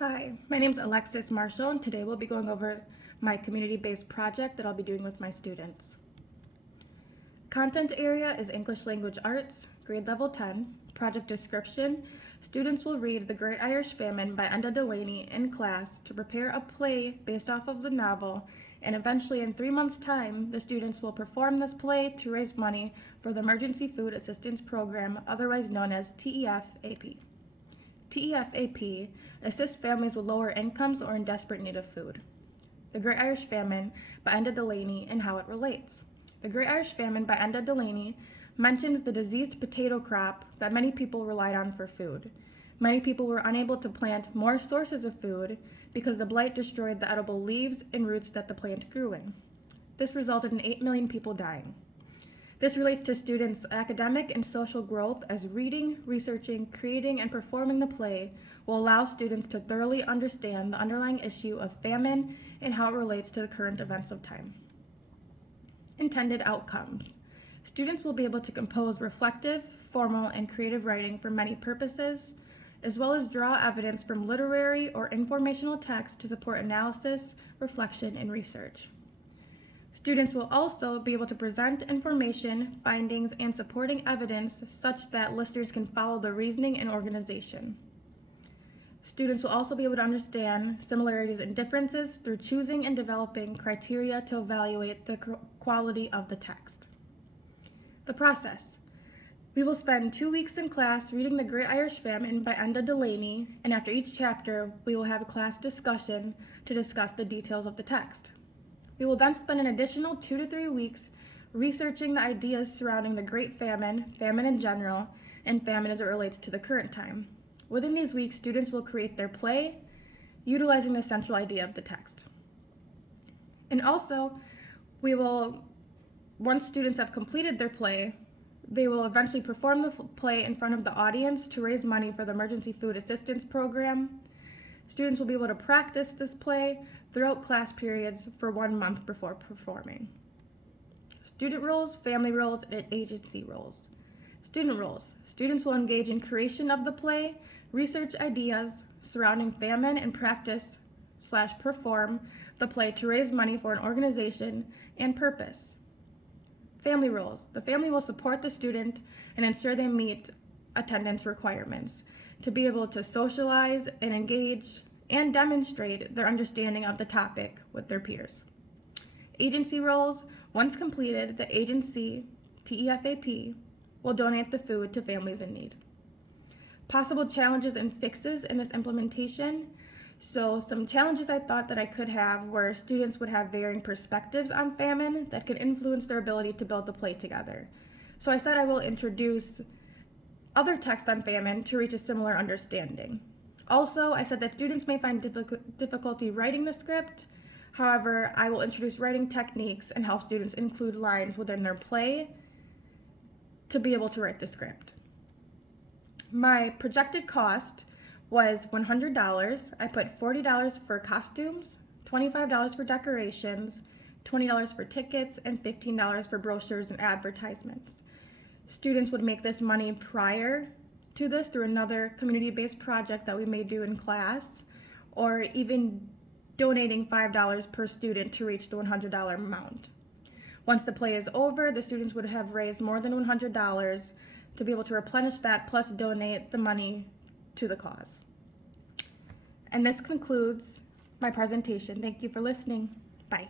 Hi, my name is Alexis Marshall, and today we'll be going over my community-based project that I'll be doing with my students. Content area is English Language Arts, grade level 10. Project description: students will read The Great Irish Famine by Enda Delaney in class to prepare a play based off of the novel, and eventually in 3 months' time, the students will perform this play to raise money for the Emergency Food Assistance Program, otherwise known as TEFAP. TEFAP assists families with lower incomes or in desperate need of food. The Great Irish Famine by Enda Delaney and how it relates. The Great Irish Famine by Enda Delaney mentions the diseased potato crop that many people relied on for food. Many people were unable to plant more sources of food because the blight destroyed the edible leaves and roots that the plant grew in. This resulted in 8 million people dying. This relates to students' academic and social growth, as reading, researching, creating, and performing the play will allow students to thoroughly understand the underlying issue of famine and how it relates to the current events of time. Intended outcomes. Students will be able to compose reflective, formal, and creative writing for many purposes, as well as draw evidence from literary or informational texts to support analysis, reflection, and research. Students will also be able to present information, findings, and supporting evidence such that listeners can follow the reasoning and organization. Students will also be able to understand similarities and differences through choosing and developing criteria to evaluate the quality of the text. The process. We will spend 2 weeks in class reading The Great Irish Famine by Enda Delaney, and after each chapter, we will have a class discussion to discuss the details of the text. We will then spend an additional 2 to 3 weeks researching the ideas surrounding the Great Famine, famine in general, and famine as it relates to the current time. Within these weeks, students will create their play, utilizing the central idea of the text. And also, once students have completed their play, they will eventually perform the play in front of the audience to raise money for the Emergency Food Assistance Program. Students will be able to practice this play throughout class periods for 1 month before performing. Student roles, family roles, and agency roles. Student roles. Students will engage in creation of the play, research ideas surrounding famine, and practice/perform the play to raise money for an organization and purpose. Family roles. The family will support the student and ensure they meet attendance requirements to be able to socialize and engage and demonstrate their understanding of the topic with their peers. Agency roles. Once completed, the agency, TEFAP, will donate the food to families in need. Possible challenges and fixes in this implementation. So some challenges I thought that I could have were students would have varying perspectives on famine that could influence their ability to build the play together. So I said I will introduce other texts on famine to reach a similar understanding. Also, I said that students may find difficulty writing the script. However, I will introduce writing techniques and help students include lines within their play to be able to write the script. My projected cost was $100. I put $40 for costumes, $25 for decorations, $20 for tickets, and $15 for brochures and advertisements. Students would make this money prior to this through another community-based project that we may do in class, or even donating $5 per student to reach the $100 amount. Once the play is over, the students would have raised more than $100 to be able to replenish that, plus donate the money to the cause. And this concludes my presentation. Thank you for listening. Bye.